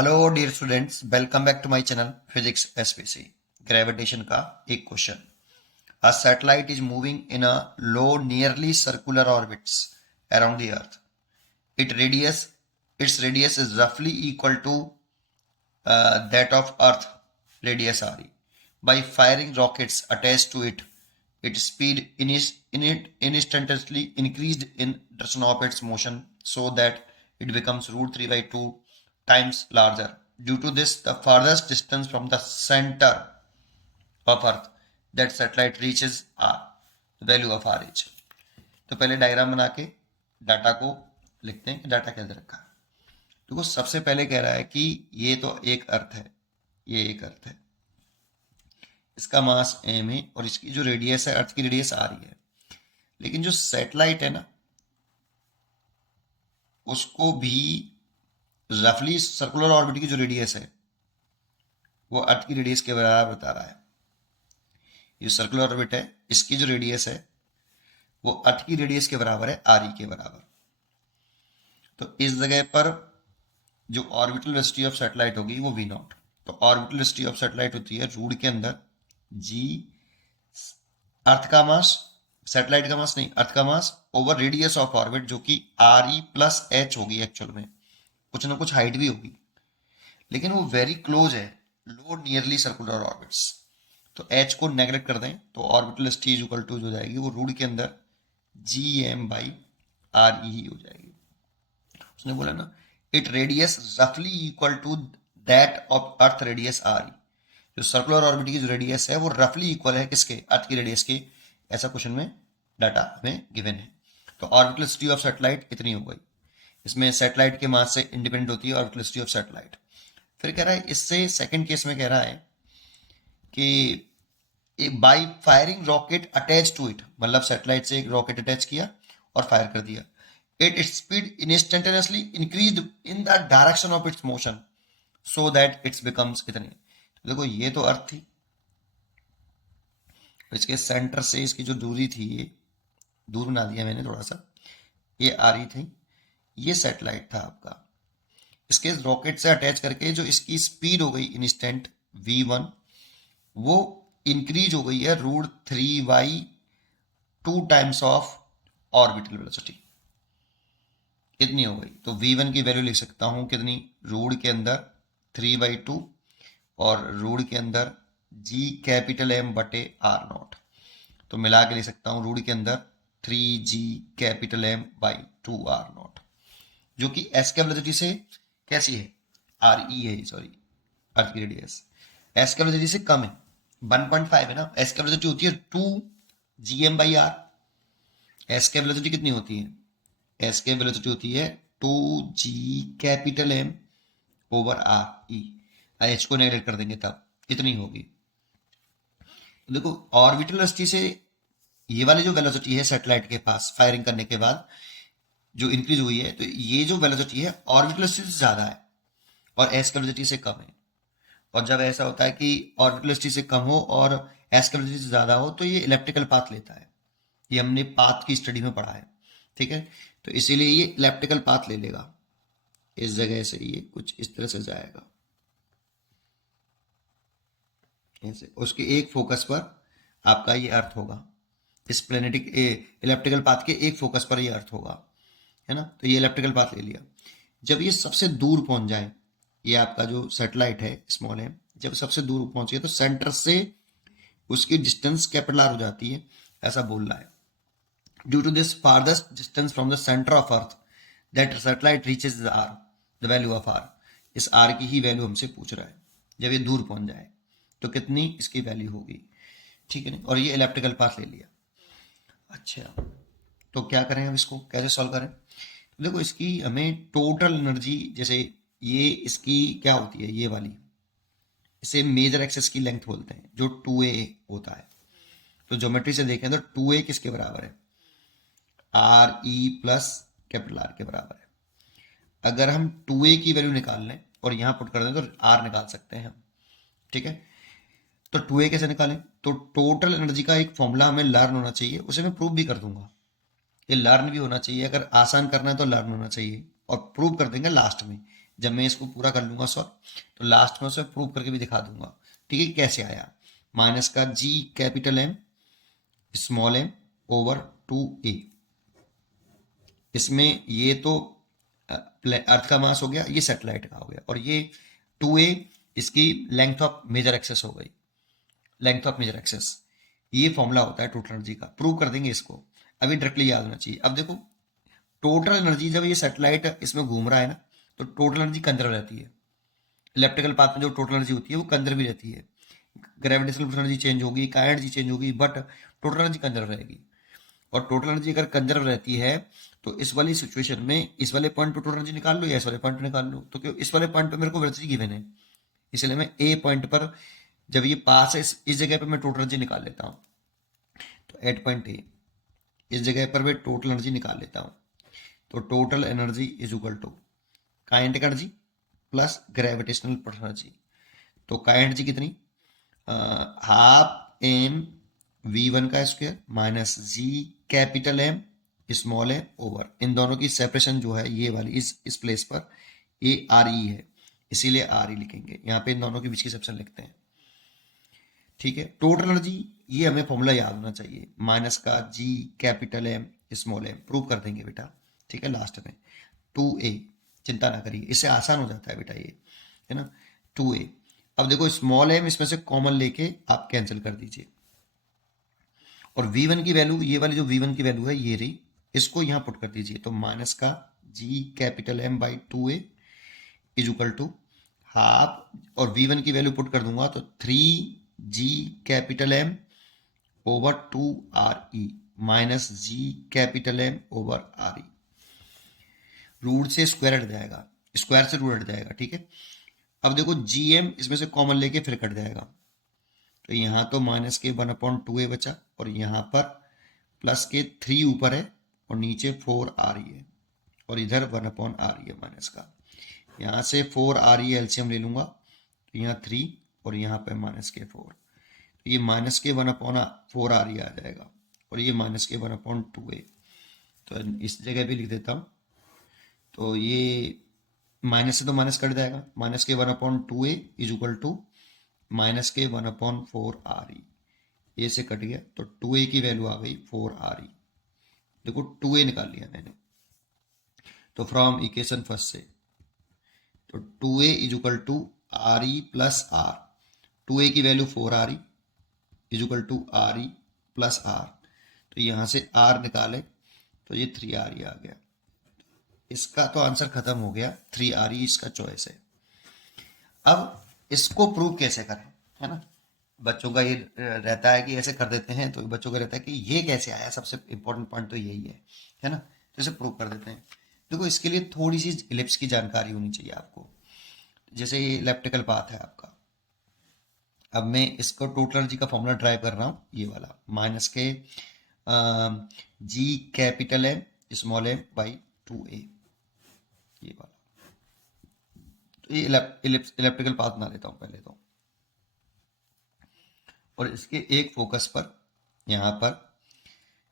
Hello dear students, welcome back to my channel physics SPC. Gravitation का एक question. A satellite is moving in a low nearly circular orbits around the earth. its radius is roughly equal to that of earth radius RE. By firing rockets attached to it, its speed instantaneously increased in direction of its motion so that it becomes root 3 by 2 times larger. Due to this, the farthest distance from the center of earth that satellite reaches R, the value of R is। तो पहले diagram बना के data को लिखते हैं कि data कैसे रखा है। देखो, सबसे पहले कह रहा है कि ये तो एक अर्थ है, ये एक अर्थ है, इसका मास m है और इसकी जो रेडियस है, अर्थ की रेडियस r ही है। लेकिन जो सैटेलाइट है ना, उसको भी रफली सर्कुलर ऑर्बिट की जो रेडियस है वो अर्थ की रेडियस के बराबर बता रहा है। ये सर्कुलर ऑर्बिट है, इसकी जो रेडियस है वो अर्थ की रेडियस के बराबर है, आर ई के बराबर। तो इस जगह पर जो ऑर्बिटल वेलोसिटी ऑफ सैटेलाइट होगी वो वी नॉट। तो ऑर्बिटल वेलोसिटी ऑफ सैटेलाइट होती है रूट के अंदर जी, अर्थ का मास, सैटेलाइट का मास नहीं, अर्थ का मास ओवर रेडियस ऑफ ऑर्बिट, जो कि आर ई प्लस एच होगी। एक्चुअल में कुछ ना कुछ हाइट भी होगी, लेकिन वो वेरी क्लोज है लो नियरली सर्कुलर ऑर्बिट्स। तो एच को नेगलेक्ट कर दें तो orbital velocity is equal to हो जाएगी वो रूट के अंदर G M by R E ही हो जाएगी। उसने बोला ना, इट रेडियस रफली equal to that of earth radius R E. जो सर्कुलर ऑर्बिट की जो रेडियस है वो रफली इक्वल है किसके, अर्थ की रेडियस के। ऐसा क्वेश्चन में डाटा हमें गिवन है। तो ऑर्बिटल वेलोसिटी ऑफ सैटेलाइट इतनी हो गई। इसमें सैटेलाइट के मास से इंडिपेंडेंट होती है ऑर्बिटल वेलोसिटी ऑफ सैटेलाइट। फिर कह रहा है, इससे सेकंड केस में कह रहा है कि by firing rocket attach to it, मतलब सैटेलाइट से एक रॉकेट अटैच किया और फायर कर दिया। its speed instantaneously increased in the direction of its motion so that it becomes इतनी। तो देखो, ये तो अर्थ थी, इसके सेंटर से इसकी जो दूरी थी, ये दूर बना दिया मैंने थोड़ा सा, ये आ रही थी, ये सैटेलाइट था आपका। इसके रॉकेट से अटैच करके जो इसकी स्पीड हो गई इंस्टेंट v1, वो इंक्रीज हो गई है root 3 by 2 times of orbital velocity, इतनी हो गई। तो v1 की वैल्यू लिख सकता हूं कितनी, रूट के अंदर 3 बाई 2 और रूट के अंदर g कैपिटल M बटे आर नॉट। तो मिला के लिख सकता हूं रूट के अंदर 3g capital M by 2 R naught, जो कि s के वेलोसिटी से कैसी है, आर ई है, सॉरी, अर्थ की रेडियस s के वेलोसिटी से कम है, 1.5 है ना। s की वेलोसिटी होती है 2 gm बाई आर। s की वेलोसिटी कितनी होती है, एस के वेलोसिटी होती है 2g capital M over R E. H को नेगलेक्ट कर देंगे तब इतनी होगी। तो देखो, ऑर्बिटल वेलोसिटी से ये वाली जो वेलोसिटी है सैटेलाइट के पास फायरिंग करने के बाद जो इंक्रीज हुई है, तो ये जो वेलोसिटी है ऑर्बिटल वेलोसिटी से ज्यादा है और एस की वेलोसिटी से कम है। और जब ऐसा होता है कि ऑर्बिटल वेलोसिटी से कम हो और एस की वेलोसिटी से ज्यादा हो, तो ये इलेप्टिकल पाथ लेता है। ये हमने पाथ की स्टडी में पढ़ा है, ठीक है। तो इसीलिए ये इलेप्टिकल पाथ ले लेगा, इस जगह से ये कुछ इस तरह से जाएगा, ऐसे उसके एक फोकस पर आपका ये अर्थ होगा, इस प्लेनेटिक इलेप्टिकल पाथ के एक फोकस पर ये अर्थ होगा, है ना। तो ये इलेप्टिकल पाथ ले लिया। जब ये सबसे दूर पहुंच जाए, ये आपका जो सैटेलाइट है स्मॉल है, जब सबसे दूर पहुंचे तो सेंटर से उसकी डिस्टेंस कैपिटल आर हो जाती है, ऐसा बोल रहा है। Due to this farthest distance from the center of earth that satellite reaches the r, the value of r, इस r की ही वैल्यू हमसे पूछ रहा है। जब ये दूर पहुंच जाए तो कितनी इसकी वैल्यू होगी, ठीक है ना। और ये इलेप्टिकल पाथ ले लिया। अच्छा, तो क्या करें हम, इसको कैसे सॉल्व करें। तो देखो, इसकी हमें टोटल एनर्जी, जैसे ये इसकी क्या होती है, ये वाली, इसे मेजर एक्सेस की लेंथ बोलते हैं, जो 2a होता है। तो ज्योमेट्री से देखें तो 2a किसके बराबर है, are E plus capital R के बराबर है। अगर हम 2a की वैल्यू निकाल लें और यहां पुट कर दें तो आर निकाल सकते हैं हम, ठीक है। तो 2a कैसे निकालें, तो टोटल एनर्जी का एक फॉर्मूला हमें लर्न होना चाहिए, उसे मैं प्रूव भी कर दूंगा। ये लर्न भी होना चाहिए, अगर आसान करना है तो लर्न होना चाहिए और प्रूव कर देंगे लास्ट में। जब मैं इसको पूरा कर लूंगा सॉल्व, तो लास्ट में उसे प्रूव करके भी दिखा दूंगा। ठीक है, कैसे आया, माइनस का G capital M small M over 2a। इसमें ये तो अर्थ का मास हो गया, ये सैटेलाइट का हो गया, और ये 2a इसकी लेंथ ऑफ मेजर एक्सेस हो गई, लेंथ ऑफ मेजर एक्सेस। ये फॉर्मूला होता है टोटल एनर्जी का, प्रूव कर देंगे इसको। अभी डायरेक्टली याद होना चाहिए। अब देखो टोटल एनर्जी, जब ये सैटेलाइट इसमें घूम रहा है ना, तो टोटल एनर्जी कंजर्व रहती है। इलेक्ट्रिकल पाथ में जो टोटल एनर्जी होती है वो कंजर्व भी रहती है। ग्रेविटेशनल एनर्जी चेंज होगी, काइनेटिक एनर्जी चेंज होगी, बट टोटल एनर्जी कंजर्व रहेगी। और टोटल एनर्जी अगर कंजर्व रहती है तो इस वाली सिचुएशन में इस वाले पॉइंट पे टोटल एनर्जी निकाल लो या इस वाले पॉइंट पे निकाल लो। तो क्यों इस वाले पॉइंट पे मेरे को वेलोसिटी गिवन है, इसलिए मैं ए पॉइंट पर जब ये पास है इस जगह पे मैं टोटल एनर्जी निकाल लेता हूँ। तो एट पॉइंट ए इस जगह पर मैं टोटल एनर्जी निकाल लेता हूँ। तो total energy is equal to kinetic energy plus gravitational energy. तो काइनेटिक एनर्जी कितनी, हाफ एम v1 का square minus G capital M small M over, इन दोनों की सेपरेशन जो है ये वाली इस प्लेस पर ए आर ई है, इसीलिए आर ई लिखेंगे यहाँ पे, इन दोनों के बीच की सेपरेशन लिखते हैं। ठीक है, टोटल एनर्जी ये हमें फॉर्मूला याद होना चाहिए, माइनस का G capital M small M, prove कर देंगे बेटा। ठीक है, लास्ट में 2a, चिंता ना करिए, इससे आसान हो जाता है बेटा ये, है ना, 2a। अब देखो स्मॉल एम इसमें से कॉमन लेके आप कैंसिल कर दीजिए, और v1 की वैल्यू, ये वाली जो v1 की वैल्यू है ये रही, इसको यहाँ पुट कर दीजिए। तो माइनस का g capital M by 2a is equal to half, और v1 की वैल्यू पुट कर दूंगा तो 3g capital M over 2re minus g capital M over re। Root से स्क्वायर हट जाएगा, स्क्वायर से रूट हट जाएगा। ठीक है, अब देखो gm इसमें से कॉमन लेके फिर कट जाएगा, तो यहाँ तो माइनस के 1/2a बचा, और यहाँ पर प्लस के 3 ऊपर है और नीचे 4 आ रही है, और इधर 1 आ रही है माइनस का। यहाँ से 4 आ रही है, एलसीएम ले लूंगा, तो यहाँ 3 और यहाँ पे माइनस के 4, तो ये माइनस के 1/4 आ रही आ जाएगा, और ये माइनस के 1/2a। तो इस जगह भी लिख देता हूँ, तो ये माइनस से तो माइनस कट जाएगा, माइनस के 1/2a is equal to minus के 1/4 आर ई, ए से कट गया, तो 2a की वैल्यू आ गई 4 आर ई। देखो 2a निकाल लिया मैंने, तो फ्रॉम इक्वेशन फर्स्ट से, तो 2a is equal to R E plus R, 2a की value 4 R E is equal to R E plus R, तो यहाँ से आर निकाले तो ये 3 आर ई आ गया। इसका तो आंसर खत्म हो गया, 3 आर ई इसका चॉइस है। अब इसको प्रूव कैसे करें, है ना, बच्चों का ये रहता है कि ऐसे कर देते हैं, तो बच्चों का रहता है कि ये कैसे आया, सबसे इंपॉर्टेंट पॉइंट तो यही है ना, तो इसे प्रूव कर देते हैं। देखो इसके लिए थोड़ी सी इलिप्स की जानकारी होनी चाहिए आपको। जैसे ये इलेक्ट्रिकल पाथ है आपका, अब मैं इसको टोटल एनर्जी का फॉर्मूला ड्राइव कर रहा हूँ, ये वाला माइनस के G capital M small M by 2a, ये वाला। तो ये इलेक्ट्रिकल पाथ बना लेता हूँ पहले तो, और इसके एक फोकस पर यहाँ पर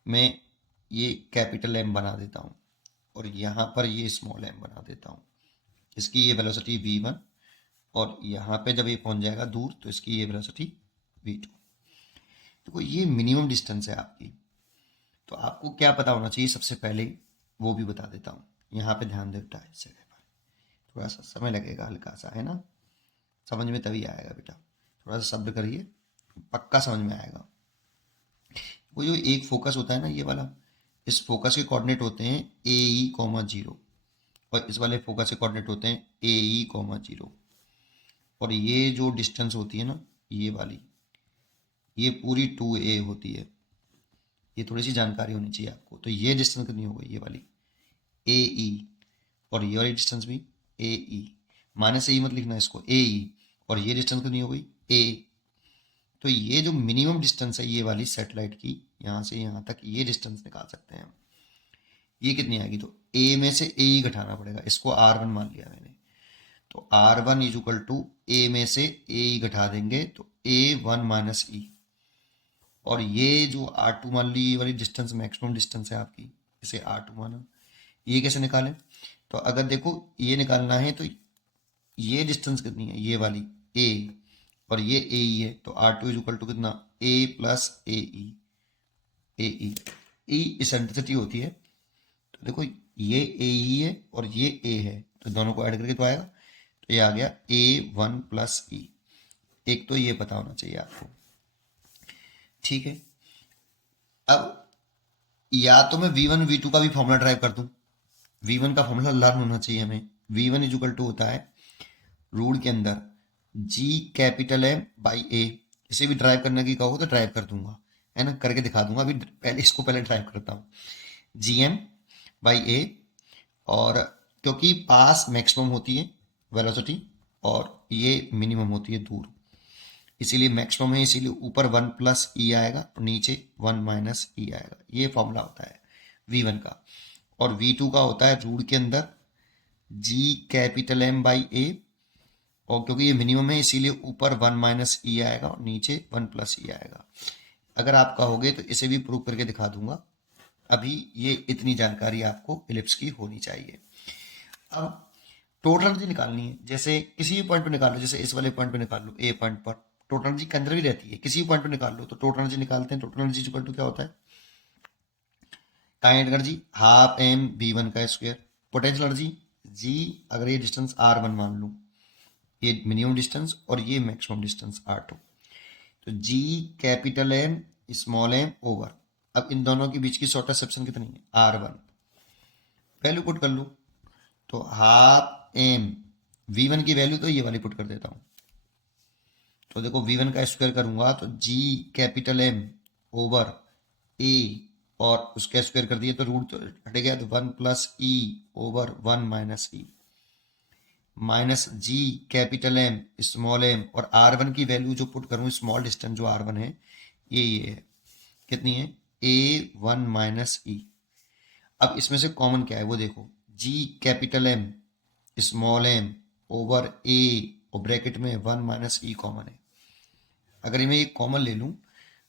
मैं ये कैपिटल एम बना देता हूँ, और यहाँ पर ये स्मॉल एम बना देता हूँ। इसकी ये वेलोसिटी v1, और यहाँ पे जब ये पहुँच जाएगा दूर तो इसकी ये वेलोसिटी v2। देखो ये मिनिमम डिस्टेंस है आपकी, तो आपको क्या पता होना चाहिए सबसे पहले, वो भी बता देता हूँ। यहाँ पे ध्यान दे बेटा, इस जगह पर थोड़ा सा समय लगेगा हल्का सा, है ना, समझ में तभी आएगा बेटा, थोड़ा सा सब्र करिए, पक्का समझ में आएगा। वो जो एक फोकस होता है ना ये वाला, इस फोकस के कोऑर्डिनेट होते हैं ए ई कॉमा 0, और इस वाले फोकस के कोऑर्डिनेट होते हैं ए ई कॉमा 0, और ये जो डिस्टेंस होती है ना ये वाली, ये पूरी 2a होती है। ये थोड़ी सी जानकारी होनी चाहिए आपको। तो ये डिस्टेंस कितनी हो गई, ये वाली ए ई, और ये वाली डिस्टेंस भी ए ई, माइनस ए मत लिखना इसको, ए ई, और ये डिस्टेंस कितनी हो गई ए। तो ये जो मिनिमम डिस्टेंस है ये वाली सैटेलाइट की, यहाँ से यहाँ तक ये डिस्टेंस निकाल सकते हैं हम। ये कितनी आएगी, तो ए में से ए ही घटाना पड़ेगा, इसको r1 मान लिया मैंने, तो r1 इज इक्वल टू ए में से ए ही घटा देंगे तो a1 माइनस ई, और ये जो r2 मान ली, ये वाली डिस्टेंस मैक्सिमम डिस्टेंस है आपकी, इसे r2 माना। ये कैसे निकालें, तो अगर देखो ये निकालना है तो ये डिस्टेंस कितनी है, ये वाली ए, और ये ए ई है, तो R2 इज इक्वल टू कितना, ए प्लस ए ई, ए ई, ई इसेंट्रिसिटी होती है। तो देखो ये ए ई है और ये ए है, तो दोनों को ऐड करके तो आएगा, तो ये आ गया A1 प्लस ई। एक तो ये पता होना चाहिए आपको, ठीक है। अब या तो मैं V1 V2 का भी फॉर्मूला ड्राइव कर दूं, V1 का फॉर्मूला लर्न होना चाहिए हमें। V1 इज इक्वल टू होता है रूल के अंदर G capital M by A। इसे भी ड्राइव करने की कहो तो ड्राइव कर दूंगा, है ना, करके दिखा दूंगा। अभी पहले इसको पहले ड्राइव करता हूँ, GM बाई A, और क्योंकि पास मैक्सिमम होती है वेलोसिटी और ये मिनिमम होती है दूर, इसीलिए मैक्सिमम है, इसीलिए ऊपर 1 प्लस ई आएगा और नीचे 1 माइनस ई आएगा। ये फॉर्मूला होता है V1 का। और V2 का होता है रूल के अंदर G capital M by A, और क्योंकि ये मिनिमम है इसीलिए ऊपर 1 माइनस ई आएगा और नीचे 1 प्लस ई आएगा। अगर आप कहोगे तो इसे भी प्रूव करके दिखा दूंगा। अभी ये इतनी जानकारी आपको इलिप्स की होनी चाहिए। अब टोटल एनर्जी निकालनी है, जैसे किसी भी पॉइंट पे निकाल लो, जैसे इस वाले पॉइंट पे निकाल लो, ए पॉइंट पर टोटल एनर्जी के अंदर भी रहती है, किसी भी पॉइंट पे निकाल लो तो टोटल एनर्जी निकालते हैं। टोटल एनर्जी इक्वल टू क्या होता है, kinetic energy half M V1 का स्क्वायर, पोटेंशियल एनर्जी जी, अगर ये डिस्टेंस R1 मान लूँ, ये मिनिमम डिस्टेंस और ये मैक्सिमम डिस्टेंस R2, तो G capital M small m over, अब इन दोनों के बीच की शॉर्टेस्ट सेक्शन कितनी है, R1, वैल्यू पुट कर लूँ, तो हाफ एम V1 की वैल्यू तो ये वाली पुट कर देता हूँ, तो देखो V1 का स्क्वायर करूंगा तो G capital M over A, और उसका स्क्वायर कर दिया तो रूट तो हट गया, तो 1 प्लस ई ओवर 1 माइनस ई, minus G capital M small m, और R1 की वैल्यू जो पुट करूँ, स्मॉल डिस्टेंस जो R1 है ये है, कितनी है, A1 माइनस ई। अब इसमें से कॉमन क्या है वो देखो, G capital M small m over A, और ब्रैकेट में 1 माइनस ई कॉमन है। अगर मैं ये कॉमन ले लूँ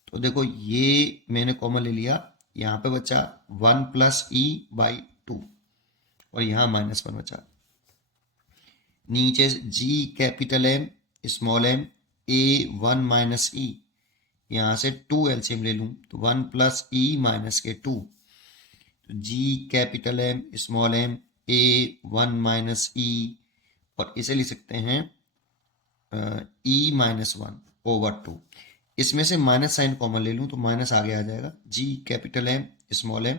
तो देखो ये मैंने कॉमन ले लिया, यहाँ पे बचा 1 प्लस ई बाई 2, और यहाँ -1 बचा। नीचे G capital M small m A1 minus e, यहाँ से 2 एलसीएम ले लूँ तो 1 प्लस ई माइनस के 2, तो G capital M small m A1 minus e, और इसे लिख सकते हैं E-1 ओवर 2। इसमें से माइनस साइन कॉमन ले लूँ तो माइनस आगे आ जाएगा, G capital M small m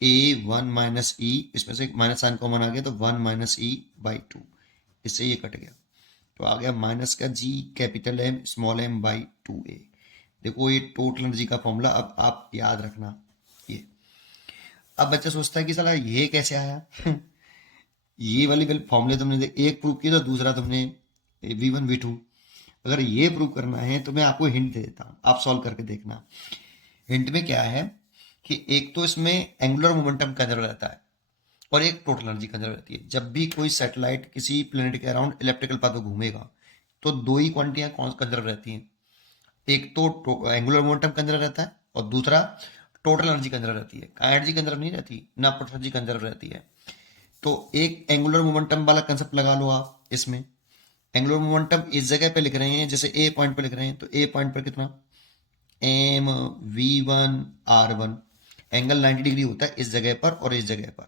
A1 minus e, इसमें से माइनस साइन कॉमन आ गया तो 1 माइनस ई बाई 2, इससे ये कट गया, तो आ गया माइनस का G capital M small m by 2a। देखो ये टोटल एनर्जी का फॉर्मूला, अब आप याद रखना ये। अब बच्चा सोचता है कि साला ये कैसे आया ये वाली फॉर्मूले तुमने एक प्रूव किया तो दूसरा तुमने V1 V2, अगर ये प्रूव करना है तो मैं आपको हिंट दे देता हूँ, आप सॉल्व करके देखना। हिंट में क्या है कि एक तो इसमें एंगुलर मोमेंटम कंजर्व रहता है और एक टोटल एनर्जी कंजर्व रहती है। जब भी कोई सैटेलाइट किसी प्लेनेट के अराउंड इलेक्ट्रिकल पाथ में घूमेगा तो दो ही क्वांटिटियां कंजर्व रहती हैं, एक तो एंगुलर मोमेंटम कंजर्व रहता है और दूसरा टोटल एनर्जी कंजर्व रहती है। एनर्जी कंजर्व नहीं रहती, ना टोटल एनर्जी कंजर्व रहती है। तो एक एंगुलर मोमेंटम वाला कंसेप्ट लगा लो आप, इसमें एंगुलर मोमेंटम इस जगह पे लिख रहे हैं, जैसे ए पॉइंट पे लिख रहे हैं तो ए पॉइंट पर कितना M V1 R1, angle 90 degree होता है इस जगह पर और इस जगह पर,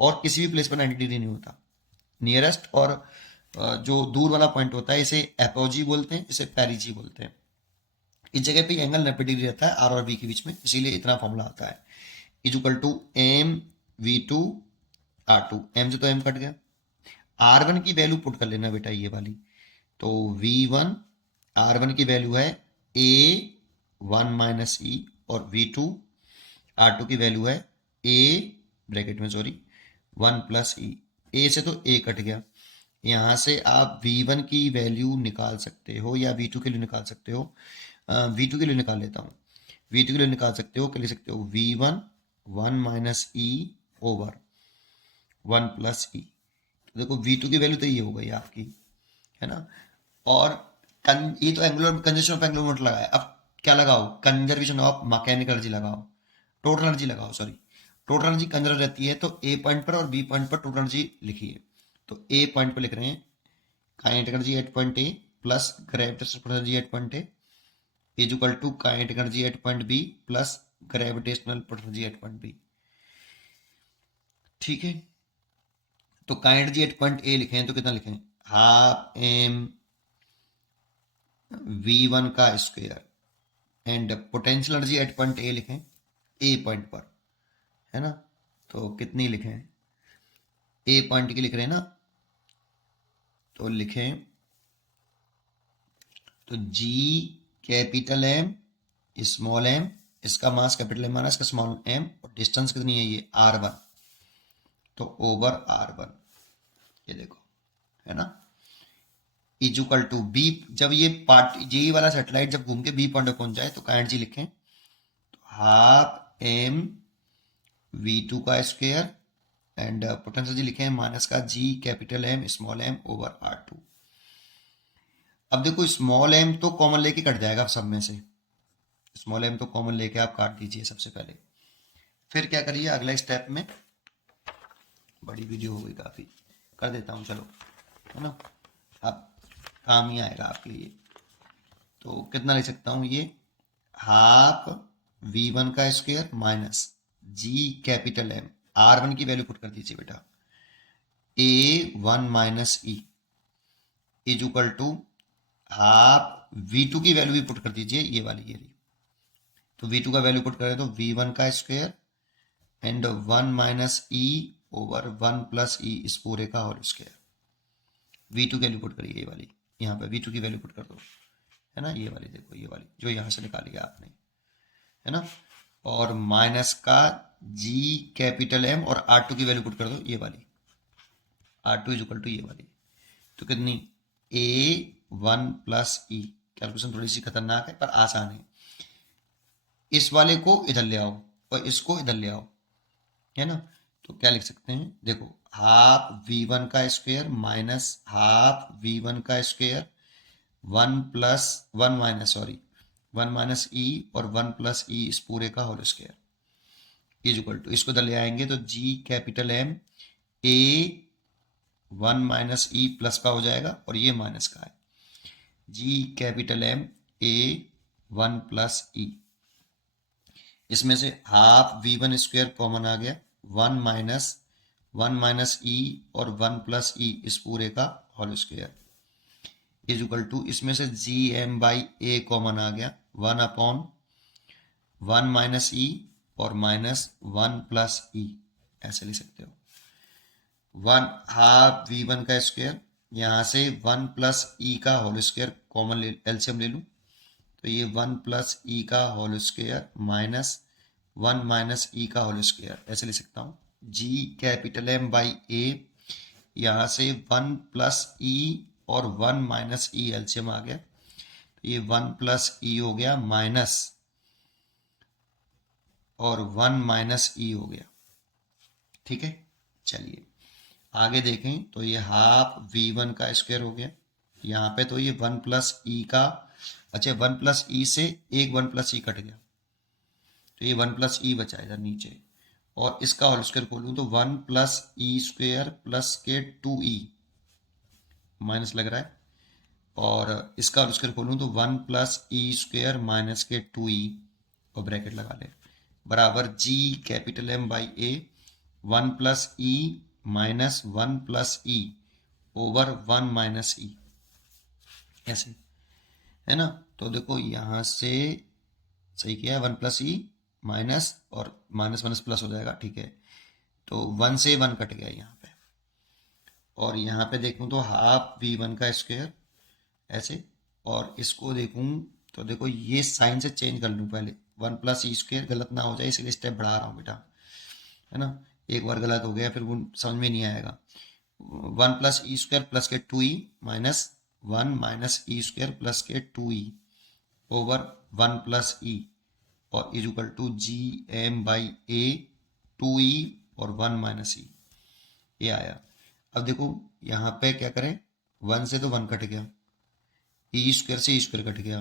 और किसी भी प्लेस पर 90 डिग्री नहीं होता। नियरेस्ट और जो दूर वाला पॉइंट होता है इसे एपोजी बोलते हैं, इसे पेरिजी बोलते हैं। इस जगह पे एंगल 90 डिग्री रहता है आर और बी के बीच में, इसीलिए इतना फॉर्मूला आता है, is equal to M V2 R2। M से तो एम कट गया, R1 की वैल्यू पुट कर लेना बेटा ये वाली, तो V1 R1 की वैल्यू है A1 माइनस ई, और V2 R2 की वैल्यू है A ब्रैकेट में 1 प्लस ई। ए से तो ए कट गया, यहाँ से आप V1 की वैल्यू निकाल सकते हो या V2 के लिए निकाल सकते हो। V2 के लिए निकाल लेता हूँ, V2 के लिए निकाल सकते हो, क्या लिख सकते हो, V1 1 minus e over 1 plus e. देखो V2 की वैल्यू तो ये हो गई आपकी, है ना। और ये तो angular conservation of angular moment लगाया, अब क्या लगाओ, कंजर्वेशन ऑफ मैकेनिकल एनर्जी लगाओ, टोटल एनर्जी लगाओ, सॉरी टोटल एनर्जी कंजर्व रहती है, तो ए पॉइंट पर और बी पॉइंट पर टोटल एनर्जी लिखिए। तो ए पॉइंट पर लिख रहे हैं kinetic energy at point A plus gravitational potential at point A is equal to kinetic energy at point B plus gravitational potential at point B. ठीक है, तो काइनेटिक एनर्जी एट पॉइंट ए लिखें तो कितना लिखें, हाफ एम v1 का square and potential energy at point ए लिखें ए point पर, है ना। तो कितनी लिखें, ए पॉइंट की लिख रहे हैं ना, तो लिखें तो G capital M small M, इसका मास कैपिटल एम माना इसका स्मॉल एम, और डिस्टेंस कितनी है ये r1, तो ओवर r1, ये देखो, है ना, इक्वल टू बी। जब ये पार्ट जे वाला सैटेलाइट जब घूम के बी पॉइंट पर पहुंच जाए तो काइनेटिक जी लिखें तो हाफ एम v2 का स्क्वायर एंड पोटेंशियल जी लिखें माइनस का G capital M small M over r2। अब देखो स्मॉल एम तो कॉमन लेके कट जाएगा सब में से, स्मॉल एम तो कॉमन लेके आप काट दीजिए सबसे पहले। फिर क्या करिए अगले स्टेप में, बड़ी वीडियो हो गई काफ़ी, कर देता हूँ चलो, है ना, अब काम ही आएगा आपके लिए। तो कितना लिख सकता हूँ, ये हाफ v1 का square minus G capital M, r1 की वैल्यू पुट कर दीजिए बेटा, a1 minus E is equal to half v2 की वैल्यू भी पुट कर दीजिए, ये वाली ये रही। तो v2 का वैल्यू पुट करें तो v1 का square and 1 minus e over 1 plus e इस पूरे का होल स्क्वायर। v2 की वैल्यू पुट करिए, ये वाली, यहाँ पे v2 की वैल्यू पुट कर दो, है ना, ये वाली देखो, ये वाली जो यहाँ से निकाली है आपने, है ना, और माइनस का जी कैपिटल एम और r2 की वैल्यू पुट कर दो, ये वाली r2 इज इक्वल टू ये वाली, तो कितनी a1 प्लस ई। कैलकुलेशन थोड़ी सी खतरनाक है पर आसान है। इस वाले को इधर ले आओ और इसको इधर ले आओ, है ना, तो क्या लिख सकते हैं, देखो हाफ v1 का स्क्वायर माइनस हाफ v1 का स्क्वायर 1 माइनस ई और 1 प्लस ई इस पूरे का whole square is equal to, इसको इधर ले आएंगे तो G capital M A 1 minus e plus का हो जाएगा और ये माइनस का है, G capital M A 1 plus e, इसमें से हाफ v1 स्क्वायर कॉमन आ गया, 1 माइनस ई और 1 प्लस ई इस पूरे का whole square is equal to, इसमें से G M by A common आ गया, 1 अपॉन 1 माइनस ई और माइनस 1 प्लस ई, ऐसे लिख सकते हो। 1 हाफ v1 का स्क्वायर, यहाँ से 1 प्लस ई का होल स्क्वायर कॉमन एलसीएम ले लूँ तो ये 1 प्लस ई का होल स्क्वायर माइनस 1 माइनस ई का होल स्क्वायर, ऐसे लिख सकता हूँ। जी कैपिटल एम बाई ए, यहाँ से 1 प्लस ई और 1 माइनस ई एलसीएम आ गया, तो ये 1 प्लस ई हो गया माइनस और 1 माइनस ई हो गया। ठीक है, चलिए आगे देखें तो ये हाफ v1 का स्क्वायर हो गया, यहाँ पे तो ये 1 प्लस ई का, अच्छा 1 प्लस ई से एक 1 प्लस ई कट गया तो ये 1 प्लस ई बचा इधर नीचे, और इसका होल स्क्वायर खोलूँ तो 1 प्लस ई स्क्वायर प्लस के 2e माइनस लग रहा है, और इसका होल स्क्वायर खोलूँ तो 1 प्लस ई स्क्वायर माइनस के 2e और ब्रैकेट लगा ले बराबर G capital M by A 1 plus e minus 1 plus E over 1 minus e, ऐसे, है ना। तो देखो यहाँ से सही किया है, 1 प्लस ई माइनस और माइनस माइनस प्लस हो जाएगा, ठीक है, तो 1 से 1 कट गया यहाँ पे, और यहाँ पे देखूँ तो हाफ v1 का स्क्वायर ऐसे, और इसको देखूँ तो देखो ये साइन से चेंज कर लूँ पहले, 1 प्लस ई स्क्वायर गलत ना हो जाए इसलिए स्टेप बढ़ा रहा हूँ बेटा, है ना, एक बार गलत हो गया फिर वो समझ में नहीं आएगा। 1 प्लस ई स्क्वायर प्लस के 2e minus 1 minus E square plus के 2e ओवर 1 प्लस ई और is equal to G M by A 2e और 1 माइनस ई, ये आया। अब देखो यहाँ पे क्या करें, 1 से तो 1 कट गया, ई स्क्वायर से ई स्क्वायर कट गया,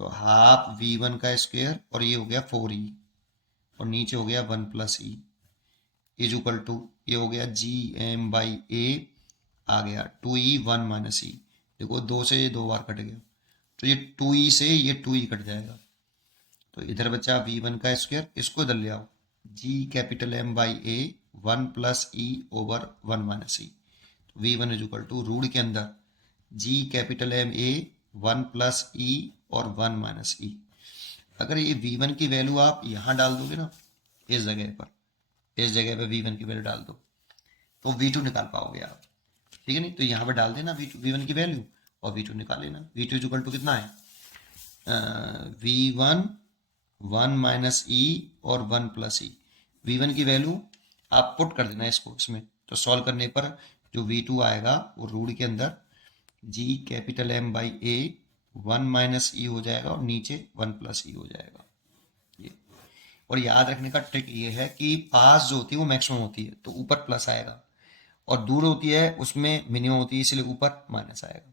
तो हाफ v1 का स्क्वायर और ये हो गया 4e और नीचे हो गया 1 plus E is equal to, ये हो गया जी एम बाई ए आ गया 2e 1 माइनस ई। देखो 2 से ये 2 बार कट गया, तो ये 2e से ये 2e कट जाएगा, तो इधर बचा v1 का स्क्वायर, इसको इधर ले आओ, g capital M by A 1 plus E over 1 minus ई। v1 is equal to root के अंदर g capital M A 1 plus E और 1 माइनस ई। अगर ये v1 की वैल्यू आप यहाँ डाल दोगे ना, इस जगह पर, इस जगह पर v1 की वैल्यू डाल दो, तो v2 निकाल पाओगे आप, ठीक है नहीं? तो यहाँ पर डाल देना v1 की वैल्यू और v2 निकाल लेना। v2 इज इक्वल टू कितना है, v1 1 माइनस ई और 1 प्लस ई। v1 की वैल्यू आप पुट कर देना इसको इसमें, तो सॉल्व करने पर जो v2 आएगा वो रूट के अंदर g capital M by A 1 minus e हो जाएगा और नीचे 1 प्लस ई हो जाएगा ये। और याद रखने का ट्रिक ये है कि पास जो होती है वो मैक्सिमम होती है, तो ऊपर प्लस आएगा, और दूर होती है उसमें मिनिमम होती है, इसलिए ऊपर माइनस आएगा,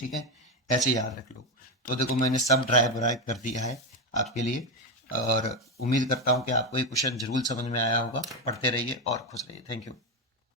ठीक है? ऐसे याद रख लो। तो देखो मैंने सब ड्राई कर दिया है आपके लिए, और उम्मीद करता हूँ कि आपको ये क्वेश्चन जरूर समझ में आया होगा। पढ़ते रहिए और खुश रहिए। Thank you.